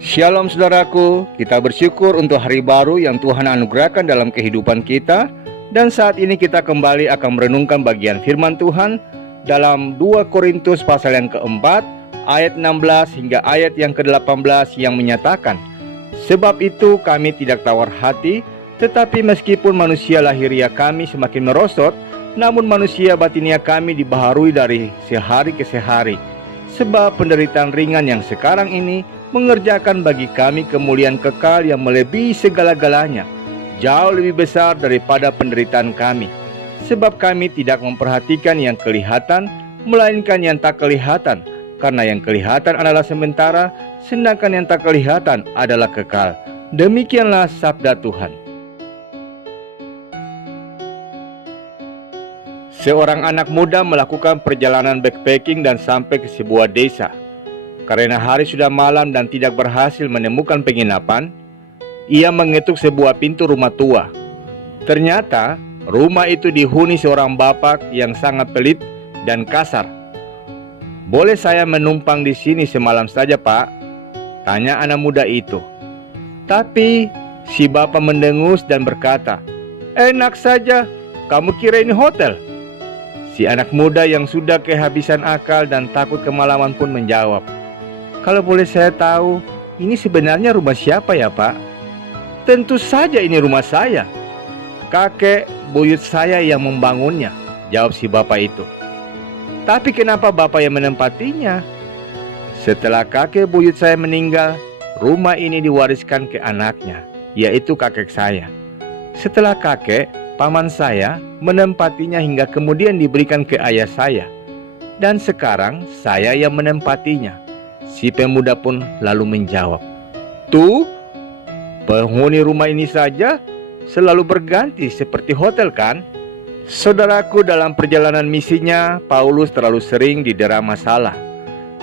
Shalom saudaraku, kita bersyukur untuk hari baru yang Tuhan anugerahkan dalam kehidupan kita. Dan saat ini kita kembali akan merenungkan bagian firman Tuhan dalam 2 Korintus pasal yang keempat, ayat 16 hingga ayat yang ke-18 yang menyatakan, "Sebab itu kami tidak tawar hati, tetapi meskipun manusia lahiriah kami semakin merosot, namun manusia batinia kami dibaharui dari sehari ke sehari. Sebab penderitaan ringan yang sekarang ini mengerjakan bagi kami kemuliaan kekal yang melebihi segala-galanya, jauh lebih besar daripada penderitaan kami. Sebab kami tidak memperhatikan yang kelihatan, melainkan yang tak kelihatan, karena yang kelihatan adalah sementara, sedangkan yang tak kelihatan adalah kekal." Demikianlah sabda Tuhan. Seorang anak muda melakukan perjalanan backpacking dan sampai ke sebuah desa. Karena hari sudah malam dan tidak berhasil menemukan penginapan, ia mengetuk sebuah pintu rumah tua. Ternyata rumah itu dihuni seorang bapak yang sangat pelit dan kasar. "Boleh saya menumpang di sini semalam saja, Pak?" tanya anak muda itu. Tapi si bapak mendengus dan berkata, "Enak saja, kamu kira ini hotel?" Si anak muda yang sudah kehabisan akal dan takut kemalaman pun menjawab, "Kalau boleh saya tahu, ini sebenarnya rumah siapa ya, Pak?" "Tentu saja ini rumah saya. Kakek buyut saya yang membangunnya," jawab si bapak itu. "Tapi kenapa bapak yang menempatinya?" "Setelah kakek buyut saya meninggal, rumah ini diwariskan ke anaknya, yaitu kakek saya. Setelah kakek, paman saya menempatinya hingga kemudian diberikan ke ayah saya. Dan sekarang saya yang menempatinya." Si pemuda pun lalu menjawab, "Tuh, penghuni rumah ini saja selalu berganti seperti hotel kan?" Saudaraku, dalam perjalanan misinya, Paulus terlalu sering didera masalah.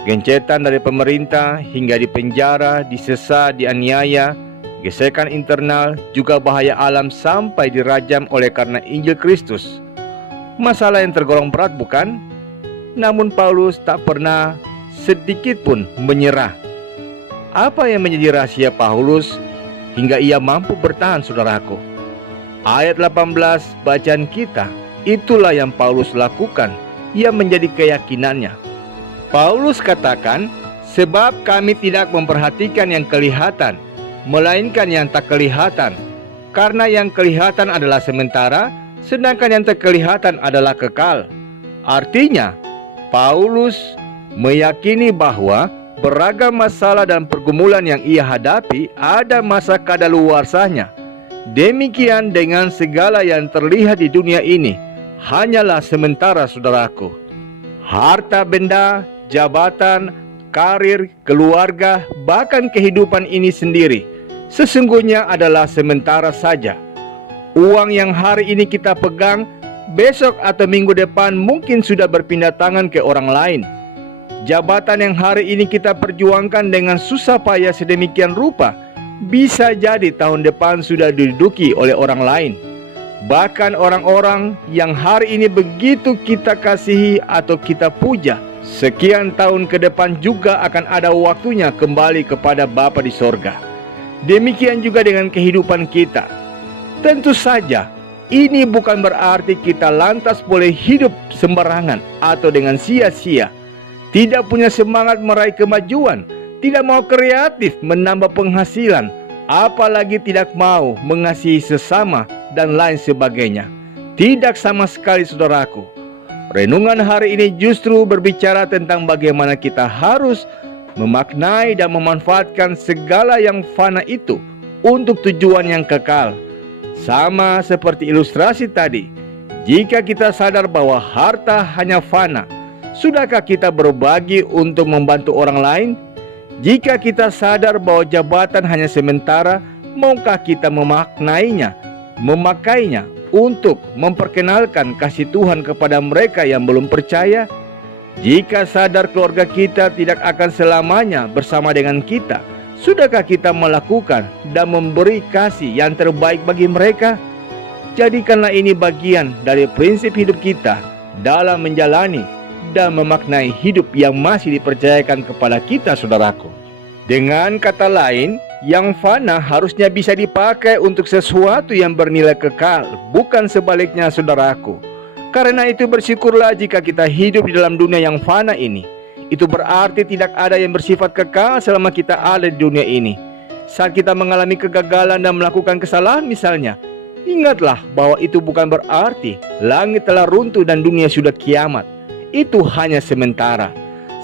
Gencetan dari pemerintah hingga dipenjara, disesa, dianiaya, gesekan internal, juga bahaya alam sampai dirajam oleh karena Injil Kristus. Masalah yang tergolong berat bukan? Namun Paulus tak pernah sedikit pun menyerah. Apa yang menjadi rahasia Paulus hingga ia mampu bertahan, saudaraku? Ayat 18 bacaan kita, itulah yang Paulus lakukan, ia menjadi keyakinannya. Paulus katakan, "Sebab kami tidak memperhatikan yang kelihatan, melainkan yang tak kelihatan, karena yang kelihatan adalah sementara, sedangkan yang tak kelihatan adalah kekal." Artinya, Paulus meyakini bahwa beragam masalah dan pergumulan yang ia hadapi ada masa kadaluarsanya. Demikian dengan segala yang terlihat di dunia ini, hanyalah sementara, saudaraku. Harta benda, jabatan, karir, keluarga, bahkan kehidupan ini sendiri sesungguhnya adalah sementara saja. Uang yang hari ini kita pegang, besok atau minggu depan mungkin sudah berpindah tangan ke orang lain. Jabatan yang hari ini kita perjuangkan dengan susah payah sedemikian rupa, bisa jadi tahun depan sudah diduduki oleh orang lain. Bahkan orang-orang yang hari ini begitu kita kasihi atau kita puja, sekian tahun ke depan juga akan ada waktunya kembali kepada Bapa di sorga. Demikian juga dengan kehidupan kita. Tentu saja, ini bukan berarti kita lantas boleh hidup sembarangan atau dengan sia-sia, tidak punya semangat meraih kemajuan, tidak mau kreatif menambah penghasilan, apalagi tidak mau mengasihi sesama dan lain sebagainya. Tidak sama sekali, saudaraku. Renungan hari ini justru berbicara tentang bagaimana kita harus memaknai dan memanfaatkan segala yang fana itu untuk tujuan yang kekal. Sama seperti ilustrasi tadi, jika kita sadar bahwa harta hanya fana, sudahkah kita berbagi untuk membantu orang lain? Jika kita sadar bahwa jabatan hanya sementara, maukah kita memaknainya, memakainya untuk memperkenalkan kasih Tuhan kepada mereka yang belum percaya? Jika sadar keluarga kita tidak akan selamanya bersama dengan kita, sudahkah kita melakukan dan memberi kasih yang terbaik bagi mereka? Jadikanlah ini bagian dari prinsip hidup kita dalam menjalani dan memaknai hidup yang masih dipercayakan kepada kita, saudaraku. Dengan kata lain, yang fana harusnya bisa dipakai untuk sesuatu yang bernilai kekal, bukan sebaliknya, saudaraku. Karena itu bersyukurlah jika kita hidup di dalam dunia yang fana ini. Itu berarti tidak ada yang bersifat kekal selama kita ada di dunia ini. Saat kita mengalami kegagalan dan melakukan kesalahan misalnya, ingatlah bahwa itu bukan berarti langit telah runtuh dan dunia sudah kiamat. Itu hanya sementara.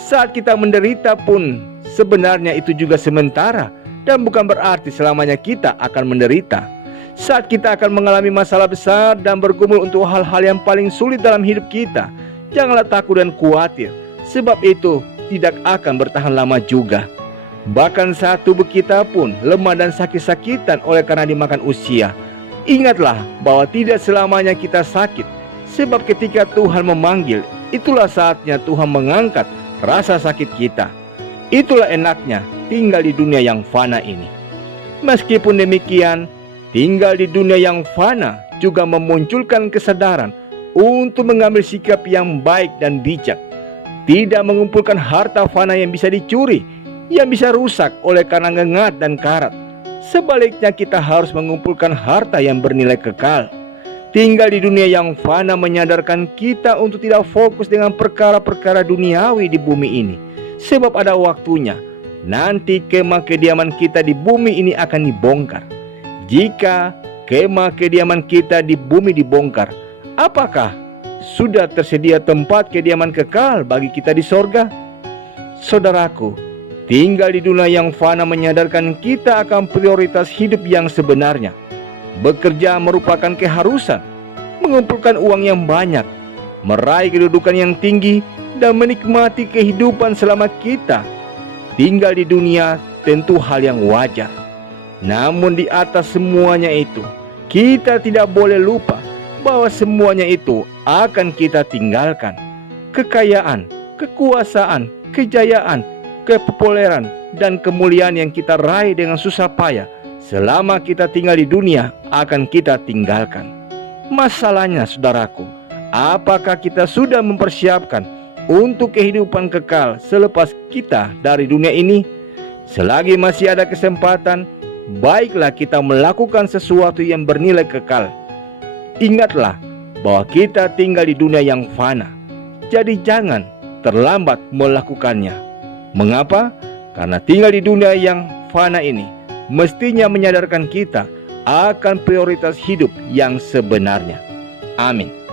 Saat kita menderita pun sebenarnya itu juga sementara dan bukan berarti selamanya kita akan menderita. Saat kita akan mengalami masalah besar dan bergumul untuk hal-hal yang paling sulit dalam hidup kita, janganlah takut dan khawatir, sebab itu tidak akan bertahan lama juga. Bahkan saat tubuh kita pun lemah dan sakit-sakitan oleh karena dimakan usia, ingatlah bahwa tidak selamanya kita sakit, sebab ketika Tuhan memanggil, itulah saatnya Tuhan mengangkat rasa sakit kita. Itulah enaknya tinggal di dunia yang fana ini. Meskipun demikian, tinggal di dunia yang fana juga memunculkan kesadaran untuk mengambil sikap yang baik dan bijak. Tidak mengumpulkan harta fana yang bisa dicuri, yang bisa rusak oleh karena ngengat dan karat. Sebaliknya kita harus mengumpulkan harta yang bernilai kekal. Tinggal di dunia yang fana menyadarkan kita untuk tidak fokus dengan perkara-perkara duniawi di bumi ini. Sebab ada waktunya, nanti kemah kediaman kita di bumi ini akan dibongkar. Jika kemah kediaman kita di bumi dibongkar, apakah sudah tersedia tempat kediaman kekal bagi kita di sorga? Saudaraku, tinggal di dunia yang fana menyadarkan kita akan prioritas hidup yang sebenarnya. Bekerja merupakan keharusan, mengumpulkan uang yang banyak, meraih kedudukan yang tinggi, dan menikmati kehidupan selama kita tinggal di dunia tentu hal yang wajar. Namun di atas semuanya itu, kita tidak boleh lupa bahwa semuanya itu akan kita tinggalkan. Kekayaan, kekuasaan, kejayaan, kepopuleran, dan kemuliaan yang kita raih dengan susah payah selama kita tinggal di dunia akan kita tinggalkan. Masalahnya, saudaraku, apakah kita sudah mempersiapkan untuk kehidupan kekal selepas kita dari dunia ini? Selagi masih ada kesempatan, baiklah kita melakukan sesuatu yang bernilai kekal. Ingatlah bahwa kita tinggal di dunia yang fana, jadi jangan terlambat melakukannya. Mengapa? Karena tinggal di dunia yang fana ini mestinya menyadarkan kita akan prioritas hidup yang sebenarnya. Amin.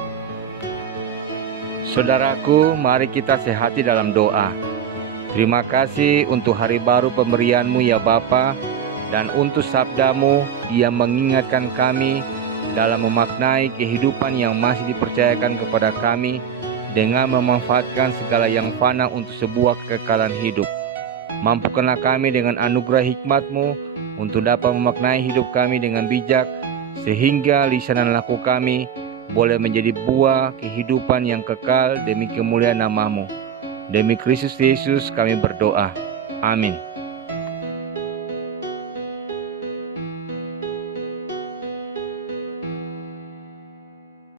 Saudaraku, mari kita sehati dalam doa. Terima kasih untuk hari baru pemberian-Mu ya Bapa, dan untuk sabda-Mu yang mengingatkan kami dalam memaknai kehidupan yang masih dipercayakan kepada kami dengan memanfaatkan segala yang fana untuk sebuah kekekalan hidup. Mampukanlah kami dengan anugerah hikmat-Mu untuk dapat memaknai hidup kami dengan bijak, sehingga lisan dan laku kami boleh menjadi buah kehidupan yang kekal demi kemuliaan nama-Mu. Demi Kristus Yesus kami berdoa. Amin.